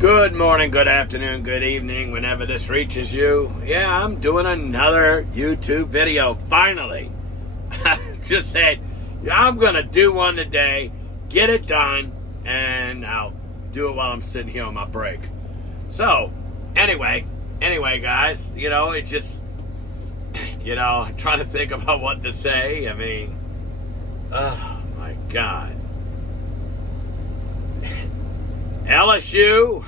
Good morning, good afternoon, good evening, whenever this reaches you. Yeah, I'm doing another YouTube video, finally. Just said, I'm going to do one today, get it done, and I'll do it while I'm sitting here on my break. So, anyway, guys, it's just, trying to think about what to say. I mean, oh my God. LSU,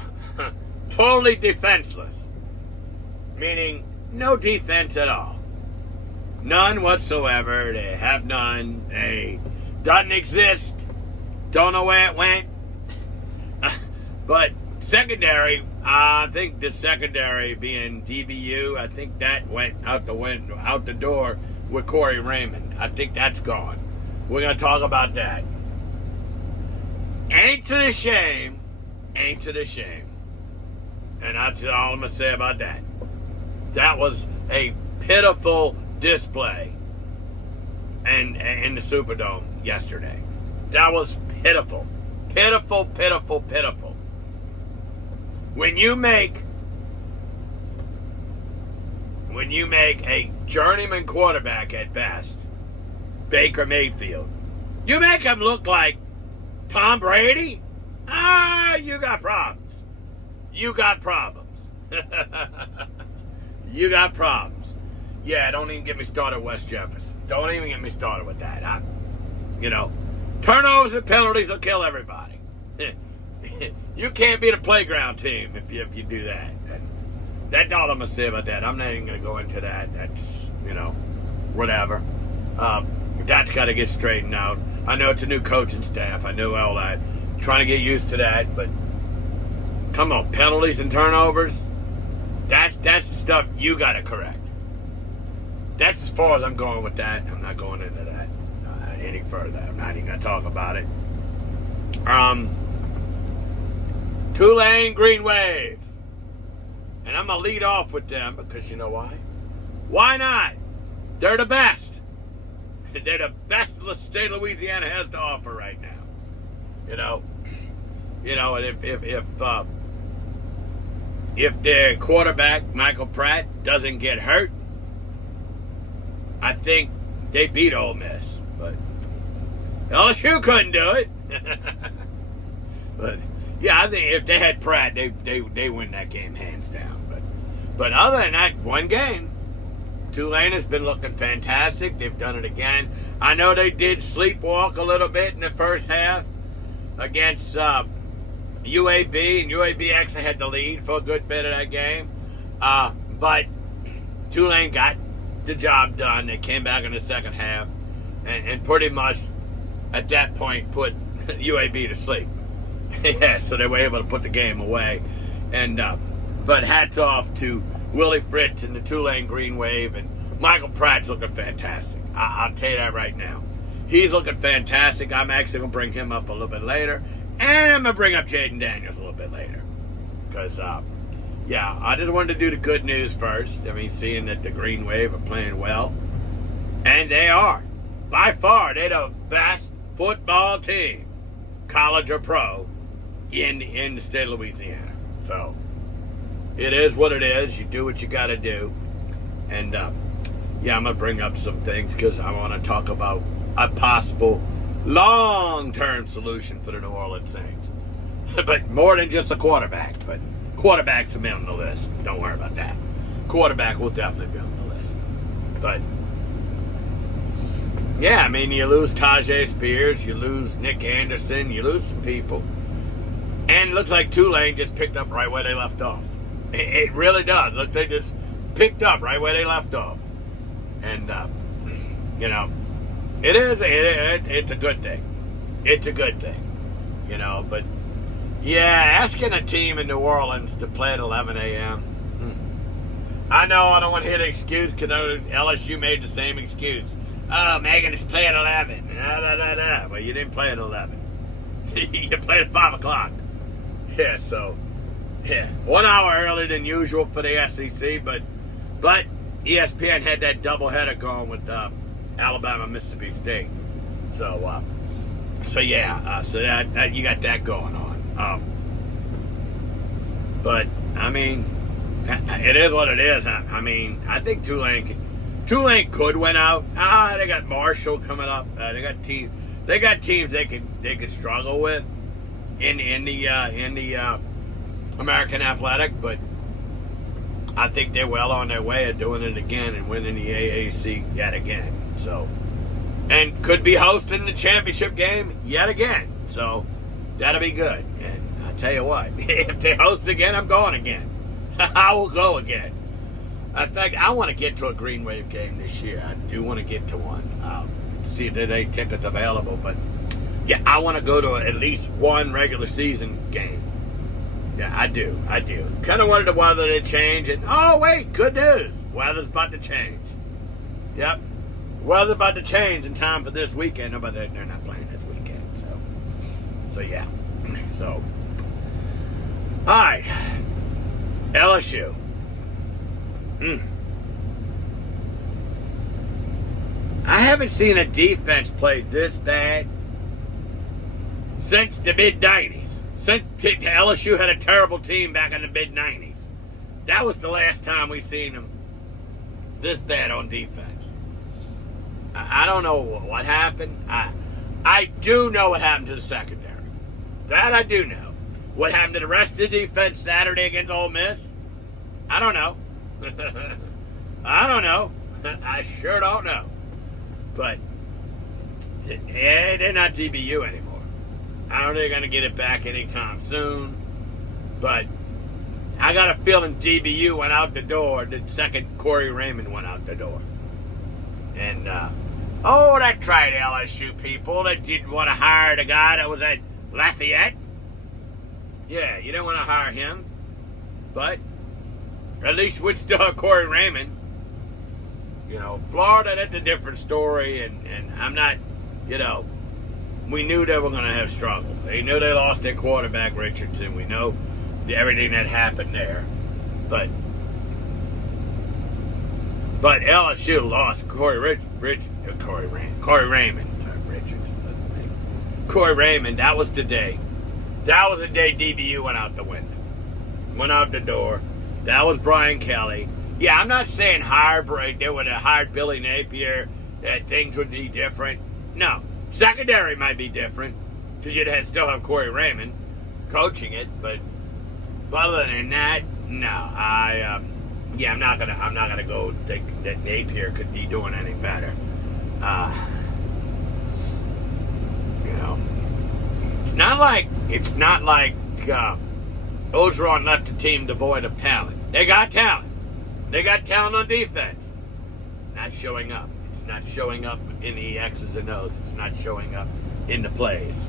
totally defenseless, meaning no defense at all. None whatsoever. They have none. They doesn't exist. Don't know where it went. But secondary, I think the secondary being DBU, I think that went out the door with Corey Raymond. I think that's gone. We're going to talk about that. Ain't to the shame. And that's all I'm going to say about that. That was a pitiful display in the Superdome yesterday. That was pitiful. Pitiful. When you make a journeyman quarterback at best, Baker Mayfield, you make him look like Tom Brady? You got problems. You got problems. Yeah, don't even get me started with West Jefferson. Don't even get me started with that. Turnovers and penalties will kill everybody. You can't beat a playground team if you do that. And that's all I'm going to say about that. I'm not even going to go into that. That's, whatever. That's got to get straightened out. I know it's a new coaching staff. I know all that. Trying to get used to that, but come on, penalties and turnovers, that's the stuff you got to correct. That's as far as I'm going with that. I'm not going into that any further. I'm not even going to talk about it. Tulane Green Wave. And I'm going to lead off with them because you know why? Why not? They're the best. They're the best the state of Louisiana has to offer right now. And if their quarterback, Michael Pratt, doesn't get hurt, I think they beat Ole Miss. But LSU couldn't do it. But yeah, I think if they had Pratt, they win that game hands down. But other than that, one game, Tulane has been looking fantastic. They've done it again. I know they did sleepwalk a little bit in the first half against UAB, and UAB actually had the lead for a good bit of that game. But Tulane got the job done. They came back in the second half and pretty much at that point put UAB to sleep. Yeah, so they were able to put the game away. And but hats off to Willie Fritz and the Tulane Green Wave, and Michael Pratt's looking fantastic. I'll tell you that right now. He's looking fantastic. I'm actually going to bring him up a little bit later. And I'm going to bring up Jaden Daniels a little bit later. Because, I just wanted to do the good news first. I mean, seeing that the Green Wave are playing well. And they are. By far, they're the best football team, college or pro, in the state of Louisiana. So, it is what it is. You do what you got to do. And, I'm going to bring up some things because I want to talk about a possible long-term solution for the New Orleans Saints. But more than just a quarterback. But quarterback's be on the list. Don't worry about that. Quarterback will definitely be on the list. But, yeah, I mean, you lose Tajay Spears, you lose Nick Anderson, you lose some people. And it looks like Tulane just picked up right where they left off. It really does. Look, they just picked up right where they left off. And, it's a good thing. It's a good thing. But, yeah, asking a team in New Orleans to play at 11 a.m. I know I don't want to hear the excuse because LSU made the same excuse. Oh, Megan, just play at 11. Well, you didn't play at 11. You played at 5 o'clock. Yeah, so, 1 hour earlier than usual for the SEC, but ESPN had that doubleheader going with Alabama, Mississippi State. So that you got that going on. But I mean, it is what it is. I mean, I think Tulane could win out. They got Marshall coming up. They got teams they could struggle with in the American Athletic, but I think they're well on their way of doing it again and winning the AAC yet again. So, and could be hosting the championship game yet again. So that'll be good. And I tell you what, if they host again, I'm going again. I will go again. In fact, I want to get to a Green Wave game this year. I do want to get to one. See if there are any tickets available, but yeah, I want to go to at least one regular season game. Yeah, I do. Kind of wanted the weather to change, and oh wait, good news, weather's about to change. Yep, weather's about to change in time for this weekend. No, but they're not playing this weekend, so yeah. So, all right, LSU. I haven't seen a defense play this bad since the mid-90s. Since LSU had a terrible team back in the mid-90s. That was the last time we seen them this bad on defense. I don't know what happened. I do know what happened to the secondary. That I do know. What happened to the rest of the defense Saturday against Ole Miss? I don't know. I don't know. I sure don't know. But they're not DBU anymore. I don't know if they're going to get it back anytime soon. But I got a feeling DBU went out the door the second Corey Raymond went out the door. And, that's right, LSU people that didn't want to hire the guy that was at Lafayette. Yeah, you didn't want to hire him. But at least we'd still have Corey Raymond. Florida, that's a different story, and I'm not, we knew they were going to have struggle. They knew they lost their quarterback, Richardson. We know everything that happened there. But LSU lost Corey Raymond. Sorry, Richardson wasn't me. Corey Raymond, that was the day. That was the day DBU went out the window. Went out the door. That was Brian Kelly. Yeah, I'm not saying they would have hired Billy Napier, that things would be different. No. Secondary might be different, because you'd still have Corey Raymond coaching it, but other than that, no. I'm not gonna go think that Napier could be doing any better. It's not like Ogeron left a team devoid of talent. They got talent. They got talent on defense. Not showing up. It's not showing up in the X's and O's. It's not showing up in the plays.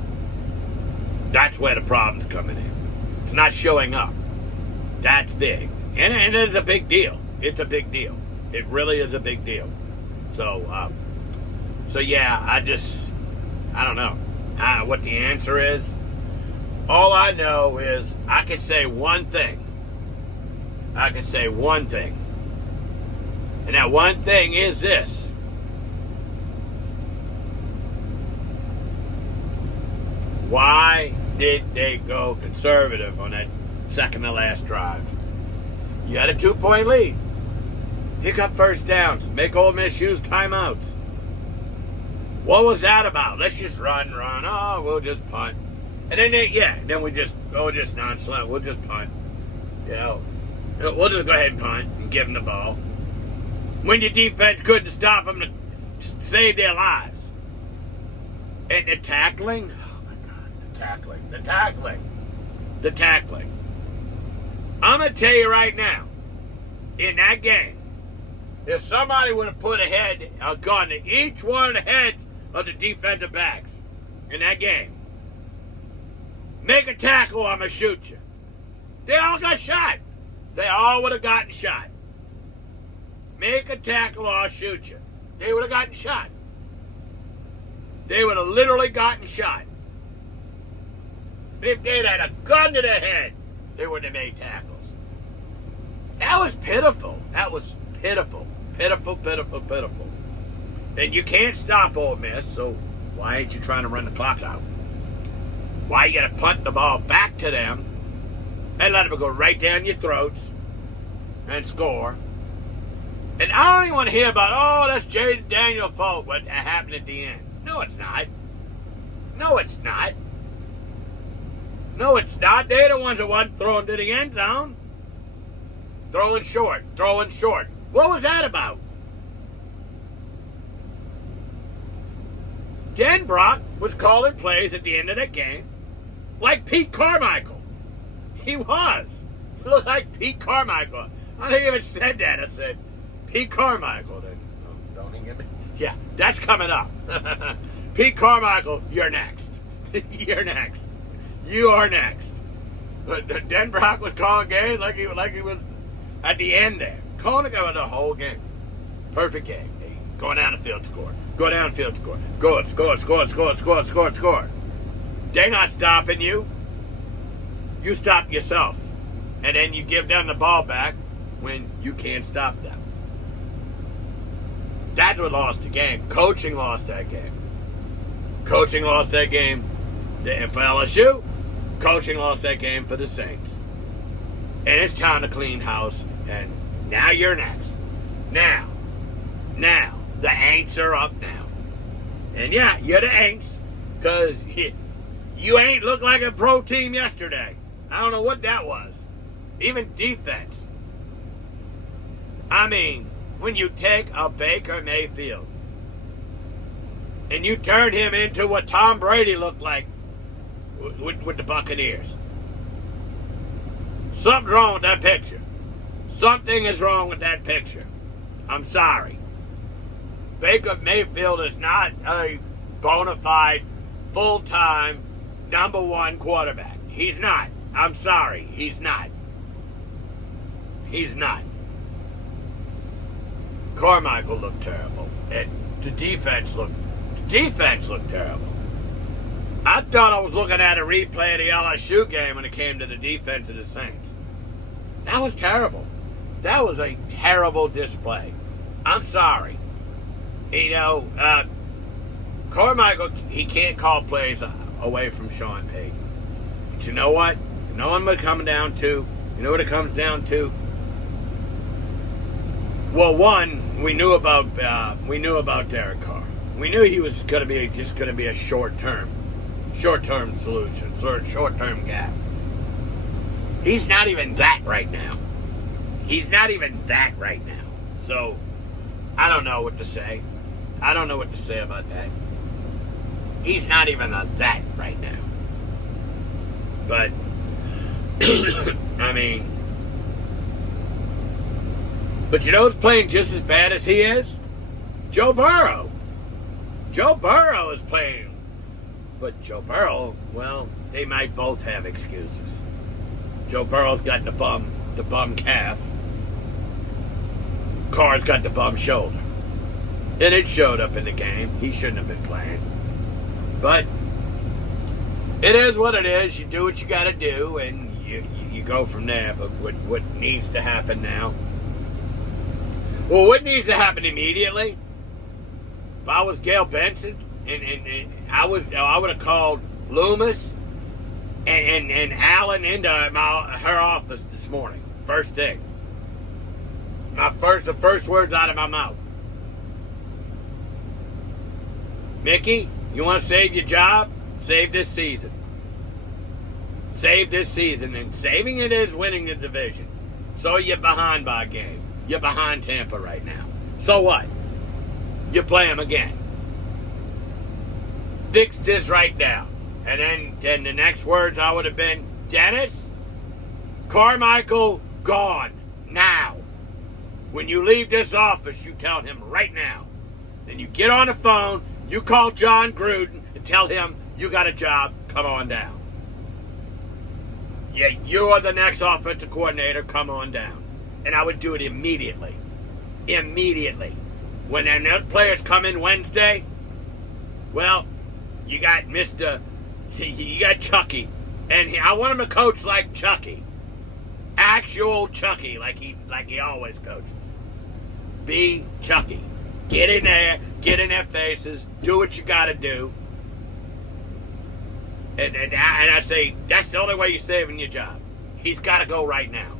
That's where the problem's coming in. It's not showing up. That's big. And it's a big deal. It's a big deal. It really is a big deal. So yeah, I don't know. I don't know what the answer is. All I know is I can say one thing. And that one thing is this. Why did they go conservative on that second to last drive? You had a 2-point lead. Pick up first downs. Make Ole Miss use timeouts. What was that about? Let's just run. Oh, we'll just punt. And then we just nonchalant. We'll just punt. We'll just go ahead and punt and give them the ball. When your defense couldn't stop them to save their lives. And the tackling, oh my God, the tackling. I'm going to tell you right now, in that game, if somebody would have put a gun to each one of the heads of the defensive backs in that game, make a tackle, I'm going to shoot you. They all got shot. They all would have gotten shot. Make a tackle or I'll shoot you. They would have gotten shot. They would have literally gotten shot. If they'd had a gun to their head, they wouldn't have made tackles. That was pitiful. Pitiful. And you can't stop Ole Miss, so why ain't you trying to run the clock out? Why you got to punt the ball back to them They let them go right down your throats and score. And I don't even want to hear about, oh, that's Jaden Daniels' fault, what happened at the end. No, it's not. No, it's not. No, it's not. They're the ones that wasn't throwing to the end zone. Throwing short. What was that about? Denbrock was calling plays at the end of that game like Pete Carmichael. He was. He looked like Pete Carmichael. I think even said that. I said, Pete Carmichael. Don't even get me. Yeah, that's coming up. Pete Carmichael, you're next. You're next. You are next. But Denbrock was calling games like he was at the end there. Calling the whole game. Perfect game. Going down the field, score. Go down the field, score. Score. They're not stopping you. You stop yourself. And then you give them the ball back when you can't stop them. That's what lost the game. Coaching lost that game. Coaching lost that game for LSU. Coaching lost that game for the Saints. And it's time to clean house. And now you're next. Now. The Aints are up now. And yeah, you're the Aints. Because you ain't looked like a pro team yesterday. I don't know what that was. Even defense. I mean, when you take a Baker Mayfield and you turn him into what Tom Brady looked like with the Buccaneers. Something's wrong with that picture. Something is wrong with that picture. I'm sorry. Baker Mayfield is not a bona fide, full-time, number one quarterback. He's not. I'm sorry. He's not. He's not. Carmichael looked terrible. The defense looked terrible. I thought I was looking at a replay of the LSU game when it came to the defense of the Saints. That was terrible. That was a terrible display. I'm sorry. Carmichael, he can't call plays away from Sean Payton. But you know what? You know what it comes down to? You know what it comes down to? Well, one, we knew about Derek Carr. We knew he was going to be a short-term solution, sort of short-term gap. He's not even that right now. So, I don't know what to say. I don't know what to say about that. He's not even a that right now. But, I mean, but you know who's playing just as bad as he is? Joe Burrow. Joe Burrow is playing. But Joe Burrow, well, they might both have excuses. Joe Burrow's got the bum calf. Carr's got the bum shoulder. And it showed up in the game. He shouldn't have been playing. But it is what it is. You do what you got to do, and you go from there. But what needs to happen now? Well, what needs to happen immediately? If I was Gail Benson, and I would have called Loomis and Allen into her office this morning. First thing. The first words out of my mouth. Mickey, you want to save your job? Save this season. Save this season. And saving it is winning the division. So you're behind by a game. You're behind Tampa right now. So what? You play them again. Fix this right now. And then the next words I would have been, Dennis, Carmichael, gone. Now. When you leave this office, you tell him right now. Then you get on the phone, you call John Gruden and tell him you got a job, come on down. Yeah, you are the next offensive coordinator, come on down. And I would do it immediately. Immediately. When the players come in Wednesday, well, you got you got Chucky. And I want him to coach like Chucky. Actual Chucky, like he always coaches. Be Chucky. Get in there, get in their faces, do what you got to do. And I say, that's the only way you're saving your job. He's got to go right now.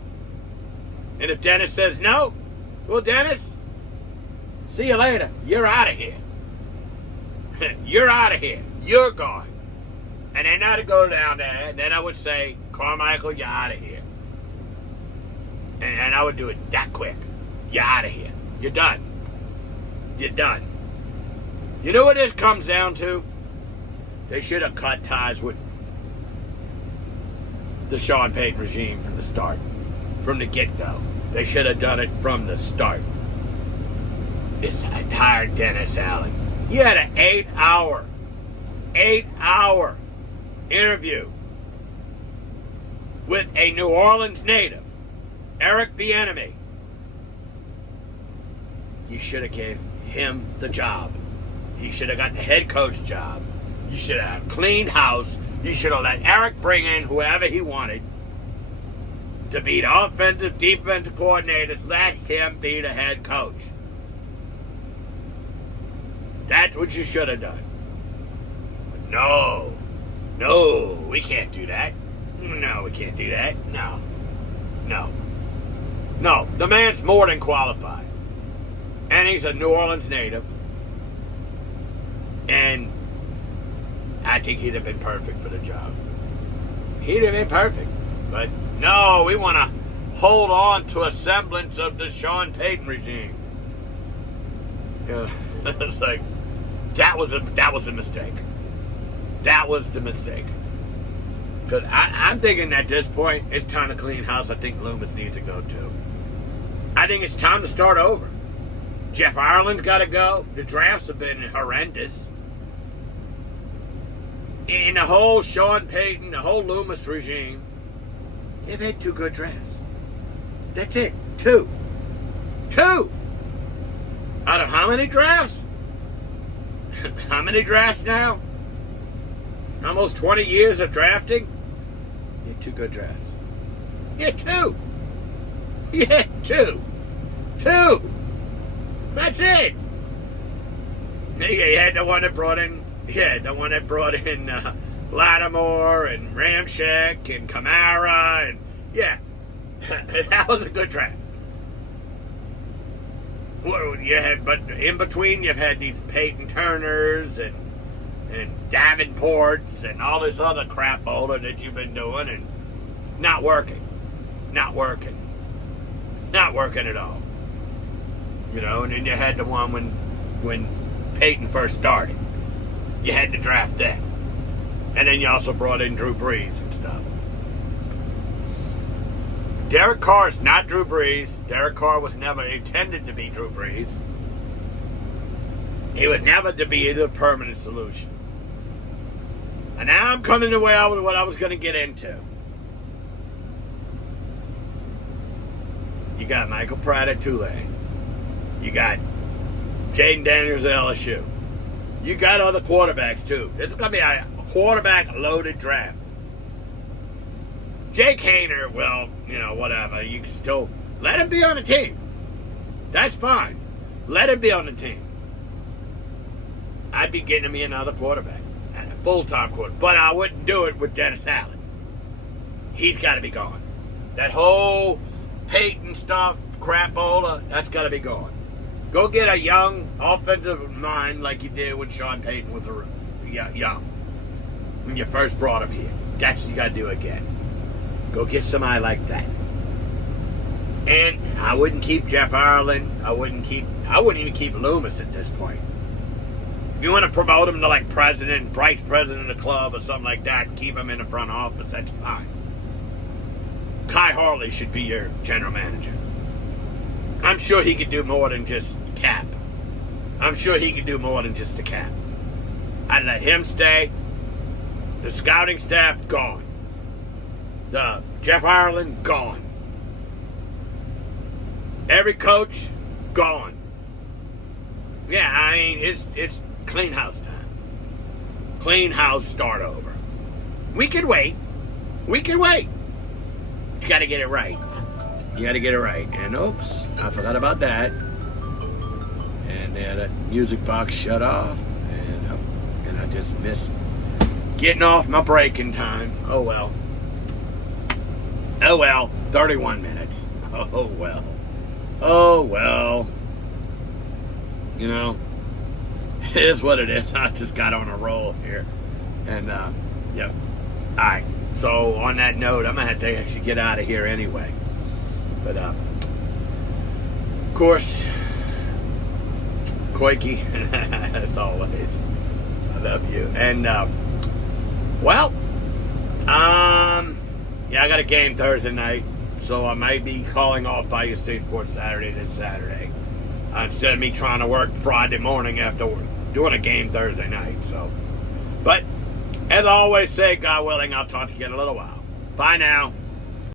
And if Dennis says no, well, Dennis, see you later. You're out of here. You're out of here. You're gone. And then I'd go down there, and then I would say, Carmichael, you're out of here. And I would do it that quick. You're out of here. You're done. You're done. You know what this comes down to? They should have cut ties with the Sean Payton regime from the start. From the get-go. They should have done it from the start. This entire Dennis Allen. He had an 8-hour interview with a New Orleans native, Eric Bieniemy. You should have gave him the job. He should have got the head coach job. You should have cleaned house. You should have let Eric bring in whoever he wanted to be the offensive, defensive coordinators. Let him be the head coach. That's what you should have done. But no, we can't do that. No, we can't do that. No. The man's more than qualified. And he's a New Orleans native. And I think he'd have been perfect for the job. He'd have been perfect. But no, we want to hold on to a semblance of the Sean Payton regime. It's like, that was a mistake. That was the mistake. Because I'm thinking at this point, it's time to clean house. I think Loomis needs to go too. I think it's time to start over. Jeff Ireland's got to go. The drafts have been horrendous. And the whole Sean Payton, the whole Loomis regime, they've had 2 good drafts. That's it. 2. Out of how many drafts? How many drafts now? Almost 20 years of drafting? Yeah, 2 good drafts. Yeah, 2. Yeah, 2. That's it. You had the one that brought in, Lattimore and Ramczyk and Kamara, and yeah, that was a good draft. Well, but in between you've had these Peyton Turners and Davenports and all this other crap bowler that you've been doing, and not working at all. You know, and then you had the one when Peyton first started. You had to draft that. And then you also brought in Drew Brees and stuff. Derek Carr's not Drew Brees. Derek Carr was never intended to be Drew Brees. He was never to be the permanent solution. And now I'm coming to what I was going to get into. You got Michael Pratt at Tulane. You got Jaden Daniels at LSU. You got other quarterbacks too. It's going to be a quarterback-loaded draft. Jake Hayner, well, whatever. You can still let him be on the team. That's fine. Let him be on the team. I'd be getting me another quarterback, a full-time quarterback. But I wouldn't do it with Dennis Allen. He's got to be gone. That whole Peyton stuff, crapola, that's got to be gone. Go get a young offensive mind like you did when Sean Payton was young. When you first brought him here. That's what you got to do again. Go get somebody like that. And I wouldn't keep Jeff Ireland. I wouldn't even keep Loomis at this point. If you want to promote him to like president, vice president of the club or something like that, keep him in the front office, that's fine. Kai Harley should be your general manager. I'm sure he could do more than just cap. I'm sure he could do more than just a cap. I'd let him stay. The scouting staff, gone. The Jeff Ireland, gone. Every coach, gone. Yeah, I mean, it's clean house time. Clean house, start over. We could wait. You got to get it right. And oops, I forgot about that. And that music box shut off. And I just missed getting off my break in time. Oh well. Oh well, 31 minutes. Oh well. Oh well. You know, it is what it is. I just got on a roll here. And, yep. Alright. So, on that note, I'm going to have to actually get out of here anyway. But, of course, Koike, as always, I love you. And, yeah, I got a game Thursday night, so I may be calling off Bayou State Sports Saturday this Saturday, instead of me trying to work Friday morning after doing a game Thursday night. So, but as I always say, God willing, I'll talk to you in a little while. Bye now.